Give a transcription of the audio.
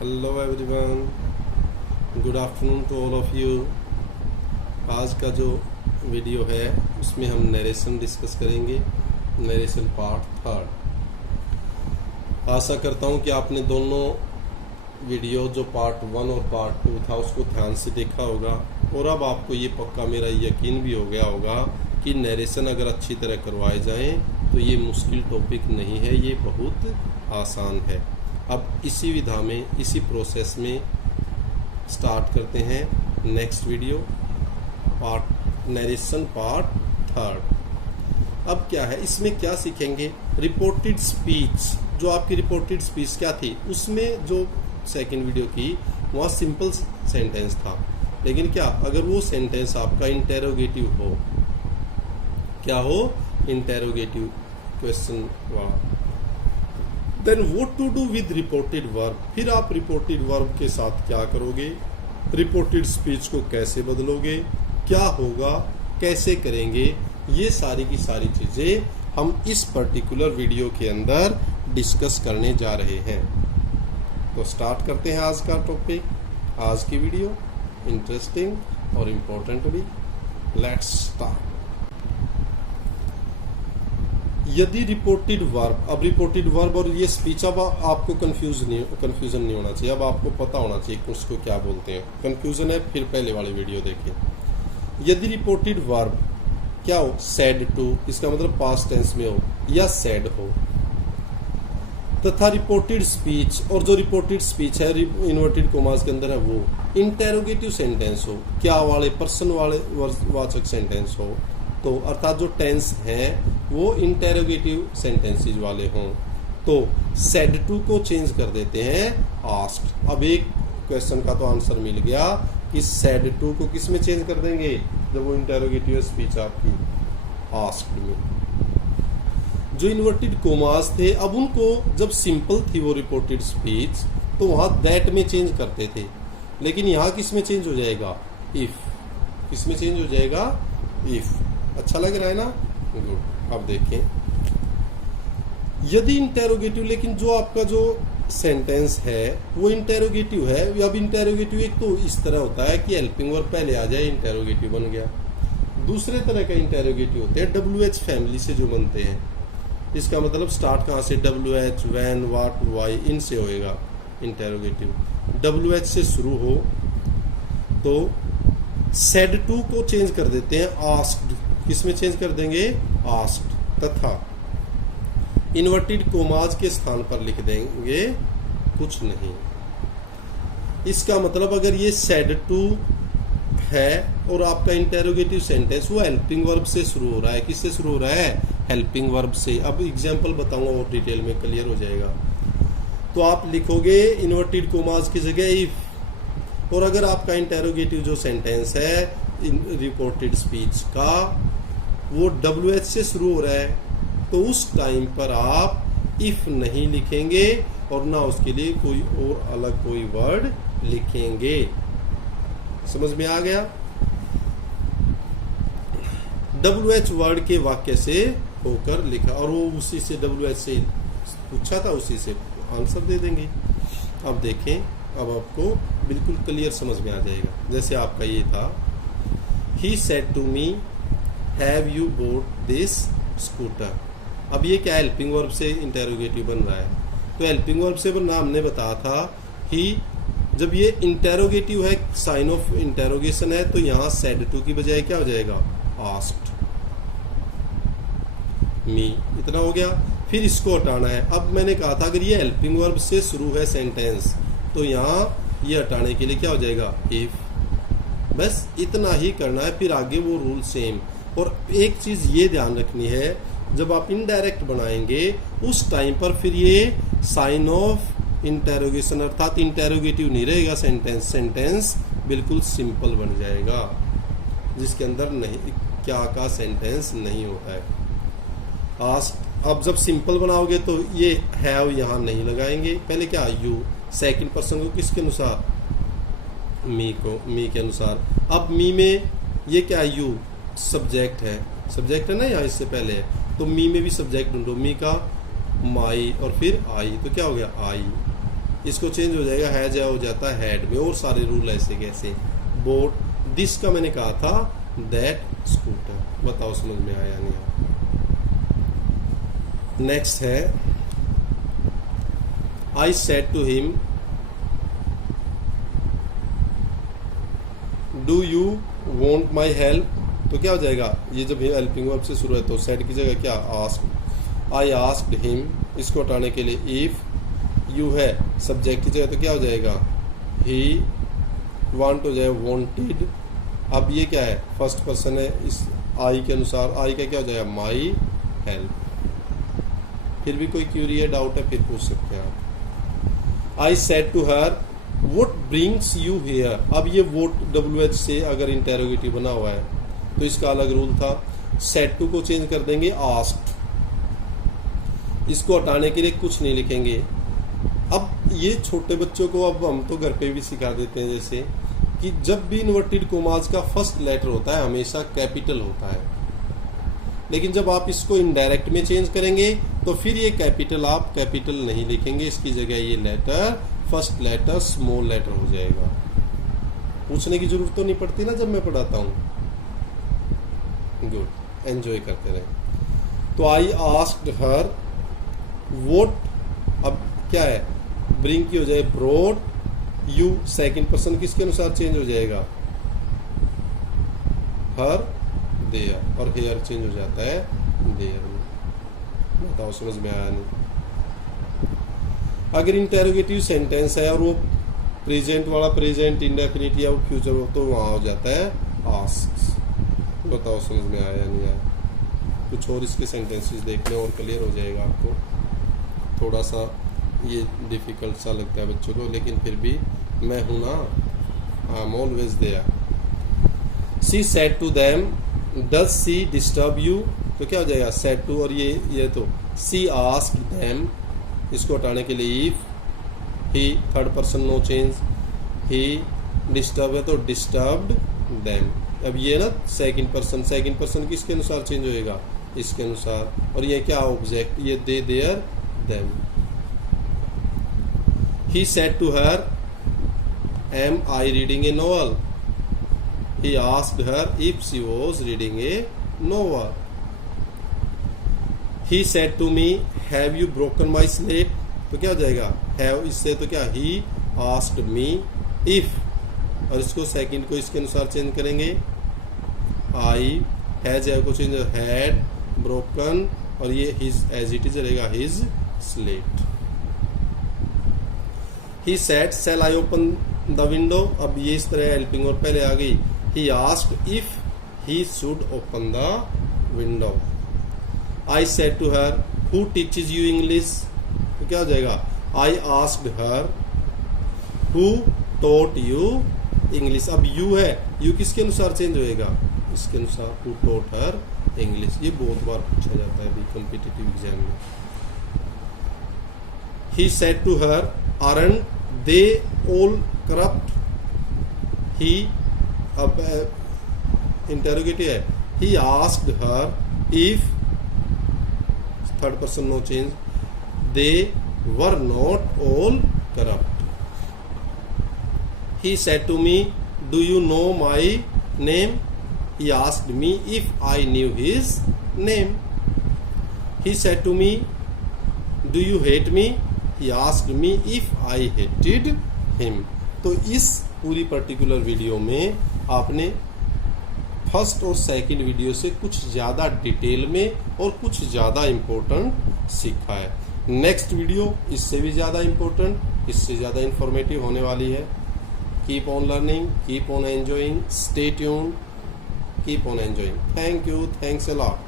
Hello everyone, good afternoon to all of you. आज का जो वीडियो है उसमें हम नरेशन डिस्कस करेंगे, नरेशन पार्ट 3। आशा करता हूँ कि आपने दोनों वीडियो जो पार्ट 1 और पार्ट 2 था उसको ध्यान से देखा होगा और अब आपको ये पक्का मेरा यकीन भी हो गया होगा कि नरेशन अगर अच्छी तरह करवाए जाएं तो ये मुश्किल टॉपिक नहीं है, ये बहुत आसान है। अब इसी विधा में, इसी प्रोसेस में स्टार्ट करते हैं नेक्स्ट वीडियो, नरेशन पार्ट 3। अब क्या है, इसमें क्या सीखेंगे? रिपोर्टेड स्पीच, जो आपकी रिपोर्टेड स्पीच क्या थी, उसमें जो सेकंड वीडियो की वहाँ सिंपल सेंटेंस था, लेकिन क्या अगर वो सेंटेंस आपका इंटेरोगेटिव हो, क्या हो, इंटेरोगेटिव क्वेश्चन वाला, then what to do with reported verb. फिर आप रिपोर्टेड वर्ब के साथ क्या करोगे, रिपोर्टेड स्पीच को कैसे बदलोगे, क्या होगा, कैसे करेंगे, ये सारी की सारी चीजें हम इस पर्टिकुलर वीडियो के अंदर डिस्कस करने जा रहे हैं। तो स्टार्ट करते हैं आज का टॉपिक, आज की वीडियो इंटरेस्टिंग और इम्पोर्टेंट भी। Let's start. यदि रिपोर्टेड वर्ब, अब रिपोर्टेड वर्ब और ये स्पीच, अब आपको कंफ्यूजन नहीं होना चाहिए, अब आपको पता होना चाहिए कि उसको क्या बोलते हैं। कंफ्यूजन है फिर पहले वाली वीडियो देखें। यदि रिपोर्टेड वर्ब क्या हो, सेड टू, इसका मतलब पास्ट टेंस में हो या सेड हो, तथा रिपोर्टेड स्पीच, और जो रिपोर्टेड स्पीच है इन्वर्टेड कोमास के अंदर है वो इंटेरोगेटिव सेंटेंस हो, क्या वाले, पर्सन वाले वाचक सेंटेंस हो, तो अर्थात जो टेंस हैं वो इंटेरोगेटिव सेंटेंसेस वाले हों, तो सेड टू को चेंज कर देते हैं आस्क्ड। अब एक क्वेश्चन का तो आंसर मिल गया कि सेड टू को किस में चेंज कर देंगे, जब वो इंटेरोगेटिव स्पीच आपकी आस्क्ड में। जो इन्वर्टेड कोमास थे, अब उनको जब सिंपल थी वो रिपोर्टेड स्पीच, तो वहां दैट में चेंज करते थे, लेकिन यहाँ किस में चेंज हो जाएगा, इफ। किस में चेंज हो जाएगा, इफ। अच्छा लग रहा है ना, गुड। अब देखें, यदि इंटेरोगेटिव, लेकिन जो आपका जो सेंटेंस है वो इंटेरोगेटिव है। अब इंटेरोगेटिव एक तो इस तरह होता है कि हेल्पिंग वर्ब पहले आ जाए, इंटेरोगेटिव बन गया। दूसरे तरह का इंटेरोगेटिव होते हैं WH फैमिली से जो बनते हैं, इसका मतलब स्टार्ट कहाँ से, WH, व्हेन, व्हाट, व्हाई, इनसे होएगा इंटेरोगेटिव। WH से शुरू हो तो सेड टू को चेंज कर देते हैं आस्क्ड, किसमें चेंज कर देंगे, आस्क्ड, तथा इन्वर्टेड कोमास के स्थान पर लिख देंगे कुछ नहीं। इसका मतलब अगर ये सेड टू है और आपका इंटेरोगेटिव सेंटेंस वो हेल्पिंग वर्ब से शुरू हो रहा है, किससे शुरू हो रहा है, हेल्पिंग वर्ब से। अब एग्जांपल बताऊंगा और डिटेल में क्लियर हो जाएगा। तो आप लिखोगे इन्वर्टेड कोमास की जगह इफ, और अगर आपका इंटेरोगेटिव जो सेंटेंस है रिपोर्टेड स्पीच का वो WH से शुरू हो रहा है, तो उस टाइम पर आप इफ नहीं लिखेंगे और ना उसके लिए कोई और अलग कोई वर्ड लिखेंगे। समझ में आ गया? WH वर्ड के वाक्य से होकर लिखा, और वो उसी से WH से पूछा था, उसी से आंसर दे देंगे। अब देखें, अब आपको बिल्कुल क्लियर समझ में आ जाएगा। जैसे आपका ये था, he said to me have you bought this scooter. अब ये क्या, हेल्पिंग वर्ब से इंटेरोगेटिव बन रहा है, तो हेल्पिंग वर्ब से बनना हमने बताया था ही। जब ये इंटेरोगेटिव है, साइन ऑफ इंटेरोगेशन है, तो यहाँ सेड टू की बजाय क्या हो जाएगा, आस्क्ड मी। इतना हो गया। फिर इसको हटाना है। अब मैंने कहा था अगर ये हेल्पिंग वर्ब से शुरू है सेंटेंस, तो यहाँ ये हटाने के लिए क्या हो जाएगा, इफ। बस इतना ही करना है, फिर आगे वो रूल सेम। और एक चीज ये ध्यान रखनी है, जब आप इनडायरेक्ट बनाएंगे उस टाइम पर फिर ये साइन ऑफ इंटेरोगेशन, अर्थात इंटेरोगेटिव नहीं रहेगा सेंटेंस बिल्कुल सिंपल बन जाएगा, जिसके अंदर नहीं क्या का सेंटेंस नहीं होता है। अब जब सिंपल बनाओगे तो ये हैव यहाँ नहीं लगाएंगे, पहले क्या, यू, सेकंड पर्सन को किसके अनुसार, मी को, मी के अनुसार। अब मी में ये क्या, यू सब्जेक्ट है ना यहाँ, इससे पहले है, तो मी में भी सब्जेक्ट ढूंढो, मी का माई और फिर आई, तो क्या हो गया, आई। इसको चेंज हो जाएगा, हैज हो जाता है हैड में, और सारे रूल ऐसे कैसे। बोट, दिस का मैंने कहा था दैट स्कूटर, बताओ समझ में आया नहीं आया। नेक्स्ट है I said to him do you want my help, तो क्या हो जाएगा, ये जब हेल्पिंग वर्ब से शुरू है तो सेड की जगह क्या आस्क्ड। आई आस्क्ड हिम, इसको हटाने के लिए इफ यू है सब्जेक्ट की जगह तो क्या हो जाएगा ही, वांट हो जाएगा वांटेड। अब ये क्या है, फर्स्ट पर्सन है, इस आई के अनुसार आई का क्या हो जाएगा माई हेल्प। फिर भी कोई क्यूरी है, डाउट है, फिर पूछ सकते हैं आप। I said to her what brings you here, अब ये वोट WH से अगर इंटेरोगेटिव बना हुआ है तो इसका अलग रूल था। सेड टू को चेंज कर देंगे आस्क्ड, इसको हटाने के लिए कुछ नहीं लिखेंगे। अब ये छोटे बच्चों को अब हम तो घर पे भी सिखा देते हैं, जैसे कि जब भी इन्वर्टेड कोमास का फर्स्ट लेटर होता है हमेशा कैपिटल होता है, लेकिन जब आप इसको इनडायरेक्ट में चेंज करेंगे तो फिर ये कैपिटल आप कैपिटल नहीं लिखेंगे, इसकी जगह ये letter first letter small letter हो जाएगा। पूछने की जरूरत तो नहीं पड़ती ना जब मैं पढ़ाता हूँ। गुड, एंजॉय करते रहे। तो आई आस्क्ड हर व्हाट, अब क्या है ब्रिंग की हो जाए ब्रॉड, यू सेकंड पर्सन किसके अनुसार चेंज हो जाएगा हर देयर, और हेयर चेंज हो जाता है देयर में। बताओ समझ में आया नहीं। अगर इंटेरोगेटिव सेंटेंस है और वो प्रेजेंट वाला प्रेजेंट इंडेफिनिट या फ्यूचर हो तो वहां हो जाता है आस्क्स। बताओ समझ में आया नहीं आया। कुछ और इसके सेंटेंसेस देख लें और क्लियर हो जाएगा आपको। थोड़ा सा ये डिफिकल्ट सा लगता है बच्चों को, लेकिन फिर भी मैं हूं ना, I am always there. She said to them does she disturb you, तो क्या हो जाएगा सेड टू, और ये तो शी आस्क्ड देम, इसको हटाने के लिए if he third person no change, he disturb है तो डिस्टर्ब्ड देम। अब ये ना सेकंड पर्सन किसके अनुसार चेंज होएगा इसके अनुसार, और ये क्या ऑब्जेक्ट, ये they their them. He said to her am I reading a novel, he asked her if she was reading a novel. He said to me have you broken my slate, तो क्या हो जाएगा have, इससे तो क्या he asked me if, और इसको second को इसके अनुसार चेंज करेंगे I has को चेंज had broken, और ये his as it is रहेगा his slate. He said shall I open the window, अब ये इस तरह हेल्पिंग और पहले आ गई। He asked if he should open the window. I said to her who teaches you English, तो क्या हो जाएगा I asked her who taught you English। अब you है, you किसके अनुसार चेंज होएगा इसके अनुसार, who taught her English। ये बहुत बार पूछा जाता है भी कॉम्पिटिटिव एग्जाम में। He said to her aren't they all corrupt, he, अब इंटेरोगेटिव है, he asked her if third person no change they were not all corrupt. He said to me do you know my name, he asked me if I knew his name. He said to me do you hate me, he asked me if I hated him. तो इस पूरी particular video में आपने first और second video से कुछ ज़्यादा detail में और कुछ ज़्यादा इम्पोर्टेंट सीखा है। नेक्स्ट वीडियो इससे भी ज़्यादा इम्पोर्टेंट, इससे ज़्यादा इंफॉर्मेटिव होने वाली है। Keep on learning, keep on enjoying, stay tuned, keep on enjoying. Thank you, thanks a lot.